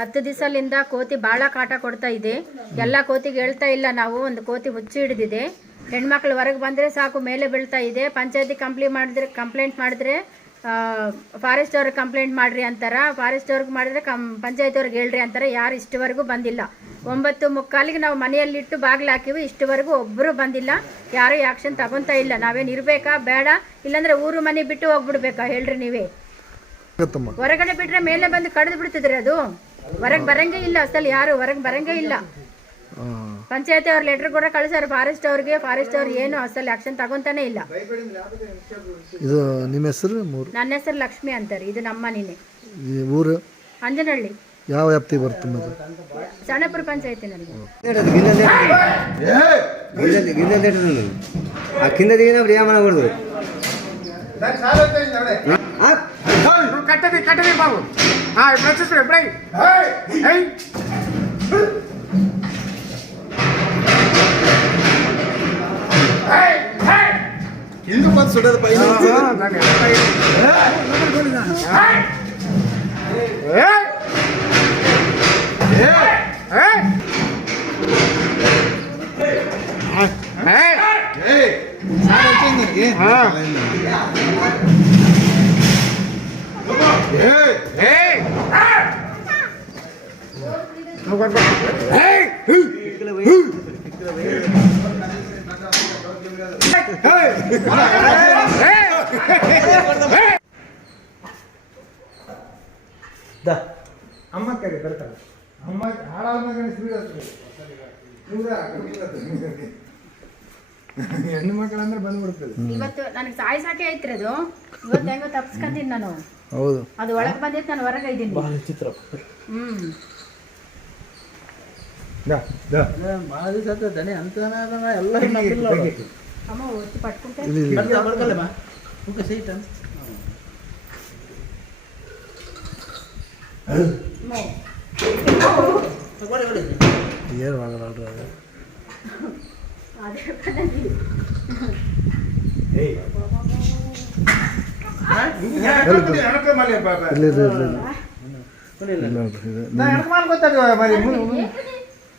ಹತ್ತು ದಿವಸಲಿಂದ ಕೋತಿ ಭಾಳ ಕಾಟ ಕೊಡ್ತಾ ಇದೆ. ಎಲ್ಲ ಕೋತಿಗೆ ಹೇಳ್ತಾ ಇಲ್ಲ ನಾವು ಒಂದು ಕೋತಿ ಹುಚ್ಚಿ ಹಿಡಿದಿದೆ. ಹೆಣ್ಮಕ್ಳು ಹೊರಗೆ ಬಂದರೆ ಸಾಕು ಮೇಲೆ ಬೀಳ್ತಾ ಇದೆ. ಪಂಚಾಯತಿ ಕಂಪ್ಲೇಂಟ್ ಮಾಡಿದ್ರೆ ಕಂಪ್ಲೇಂಟ್ ಮಾಡಿದ್ರೆ ಫಾರೆಸ್ಟ್ ಅವ್ರಿಗೆ ಕಂಪ್ಲೇಂಟ್ ಮಾಡಿರಿ ಅಂತಾರ. ಫಾರೆಸ್ಟ್ ಅವ್ರಿಗೆ ಮಾಡಿದ್ರೆ ಕಂ ಪಂಚಾಯತ್ ಅವ್ರಿಗೆ ಹೇಳ್ರಿ ಅಂತಾರೆ. ಯಾರು ಇಷ್ಟವರೆಗೂ ಬಂದಿಲ್ಲ. ಒಂಬತ್ತು ಮುಕ್ಕಾಲಿಗೆ ನಾವು ಮನೆಯಲ್ಲಿಟ್ಟು ಬಾಗಿಲು ಹಾಕಿವಿ ಇಷ್ಟುವರೆಗೂ ಒಬ್ಬರು ಬಂದಿಲ್ಲ. ಯಾರೂ ಆ್ಯಕ್ಷನ್ ತಗೊತಾ ಇಲ್ಲ. ನಾವೇನು ಇರಬೇಕಾ? ಬೇಡ. ಇಲ್ಲಾಂದ್ರೆ ಊರು ಮನೆ ಬಿಟ್ಟು ಹೋಗ್ಬಿಡ್ಬೇಕಾ? ಹೇಳ್ರಿ ನೀವೇ. ಹೊರಗಡೆ ಬಿಟ್ಟರೆ ಮೇಲೆ ಬಂದು ಕಡಿದು ಬಿಡ್ತಿದ್ರಿ ಅದು? ಹೊರಗೆ ಬರಂಗೇ ಇಲ್ಲ ಅಸಲ್ ಯಾರು ಹೊರಗೆ ಬರಂಗೇ ಇಲ್ಲ. ಪಂಚಾಯತಿ ಅವ್ರ ಲೆಟರ್ ಕೂಡ ಕಳಿಸ್ಯಾರ ಫಾರೆಸ್ಟ್ ಅವ್ರಿಗೆ ಫಾರೆಸ್ಟ್ ಅವ್ರು ಏನು ಅಸಲ್ ಆಕ್ಷನ್ ತಗೊಂತಾನೆ ಇಲ್ಲ. ಇದು ನಿಮ್ಮ ಹೆಸರು ಮೂರು ನನ್ನ ಹೆಸರು ಲಕ್ಷ್ಮಿ ಅಂತಾರೆ ಇದು ನಮ್ಮ ನಿನ್ನೆ ಊರು? ಅಂಜನಹಳ್ಳಿ. ಯಾವ ವ್ಯಾಪ್ತಿ ಬರ್ತದೆ ಅದು ಸಣ್ಣಪುರ ಪಂಚಾಯತಿನಲ್ಲಿ. ಆ ಕಟ್ಟದೆ ಕಟ್ಟದೆ ಬಾಬು. ఎప్పుడు వచ్చేస్తారు ఎప్పుడై ఎందుకు పది చూడాలి పైన? వచ్చింది. ఏ? ಅಮ್ಮ ಕರೆ ಬರ್ತಾರೆ. ಅಮ್ಮ ಹಾಳಾದ್ಮೇಲೆ ಸ್ಪೀಡ್ ಹೆಣ್ಣು ಮಕ್ಕಳಂದ್ರೆ ಬಂದ್ಬಿಡ್ತದೆ. ಇವತ್ತು ನನಗೆ ಸಾಯಿಸಾಕೆ ಐತ್ರಿ ಅದು. ಇವತ್ತು ಹೆಂಗೋ ತಪ್ಸ್ಕೊಂತೀನಿ ನಾನು. ಹೌದು. ಅದು ಒಳಗೆ ಬಂದಿತ್ತು ನಾನು ಹೊರಗೆ ಇದ್ದೀನಿ ಹ್ಮ್. దా దా ಅಮ್ಮ ಒತ್ತಿ ಪಟ್ಕೊಂತ ಇದು ಇದು. ಏನು ಆಗಲ್ಲ ಅದು ಅದೇ ಪದ್ಧತಿ. ಇಲ್ಲಿ ಇಲ್ಲಿ ಇಲ್ಲಿ ಇಲ್ಲಿ